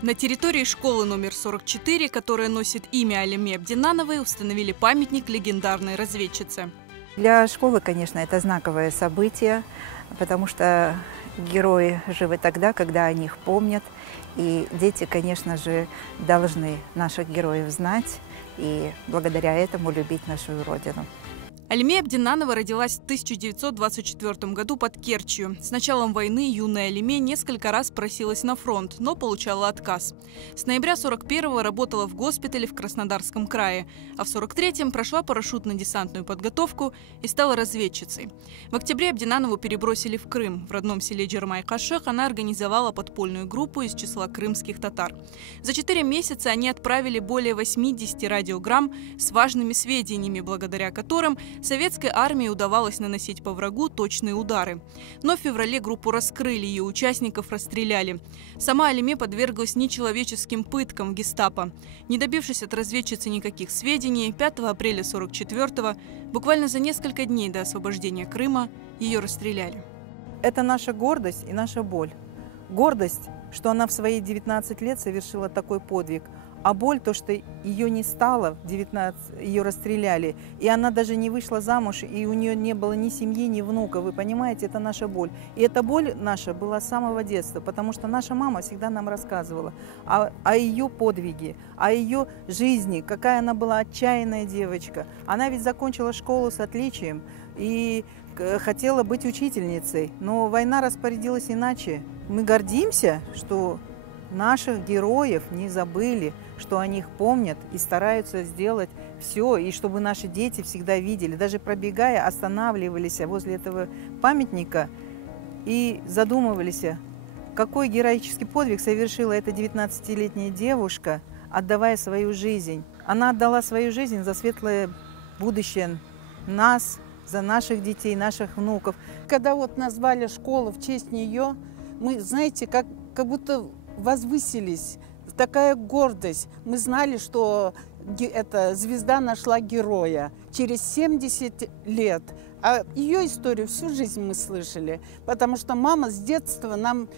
На территории школы номер 44, которая носит имя Алиме Абдинановой, установили памятник легендарной разведчице. Для школы, конечно, это знаковое событие, потому что герои живы тогда, когда о них помнят. И дети, конечно же, должны наших героев знать и благодаря этому любить нашу Родину. Алиме Абдинанова родилась в 1924 году под Керчью. С началом войны юная Алиме несколько раз просилась на фронт, но получала отказ. С ноября 1941-го работала в госпитале в Краснодарском крае, а в 1943-м прошла парашютно-десантную подготовку и стала разведчицей. В октябре Абдинанову перебросили в Крым. В родном селе Джермай-Кашех она организовала подпольную группу из числа крымских татар. За 4 месяца они отправили более 80 радиограмм с важными сведениями, благодаря которым советской армии удавалось наносить по врагу точные удары. Но в феврале группу раскрыли, ее участников расстреляли. Сама Алиме подверглась нечеловеческим пыткам в гестапо. Не добившись от разведчицы никаких сведений, 5 апреля 1944-го, буквально за несколько дней до освобождения Крыма, ее расстреляли. Это наша гордость и наша боль. Гордость, что она в свои 19 лет совершила такой подвиг. А боль, то, что ее не стало, в 19 ее расстреляли, и она даже не вышла замуж, и у нее не было ни семьи, ни внука, вы понимаете, это наша боль. И эта боль наша была с самого детства, потому что наша мама всегда нам рассказывала о ее подвиге, о ее жизни, какая она была отчаянная девочка. Она ведь закончила школу с отличием и хотела быть учительницей, но война распорядилась иначе. Мы гордимся, что наших героев не забыли, что о них помнят и стараются сделать все, и чтобы наши дети всегда видели. Даже пробегая, останавливались возле этого памятника и задумывались, какой героический подвиг совершила эта 19-летняя девушка, отдавая свою жизнь. Она отдала свою жизнь за светлое будущее нас, за наших детей, наших внуков. Когда вот назвали школу в честь нее, мы, знаете, как будто возвысились, такая гордость. Мы знали, что эта звезда нашла героя через 70 лет. А ее историю всю жизнь мы слышали, потому что мама с детства нам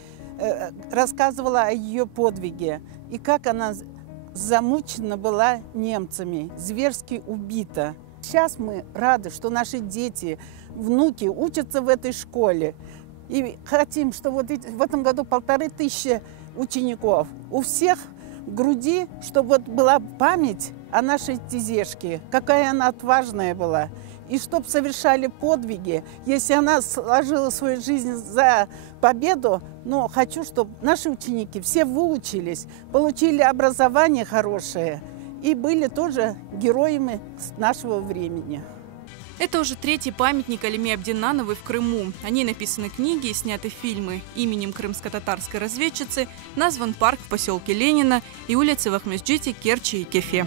рассказывала о ее подвиге и как она замучена была немцами, зверски убита. Сейчас мы рады, что наши дети, внуки учатся в этой школе. И хотим, что вот в этом году 1500 учеников. У всех в груди, чтобы вот была память о нашей Тизешке, какая она отважная была. И чтобы совершали подвиги, если она сложила свою жизнь за победу, но хочу, чтобы наши ученики все выучились, получили образование хорошее и были тоже героями нашего времени. Это уже 3-й памятник Алиме Абдинановой в Крыму. О ней написаны книги и сняты фильмы. Именем крымско-татарской разведчицы назван парк в поселке Ленина и улицы в Ахмесджите, Керчи и Кефе.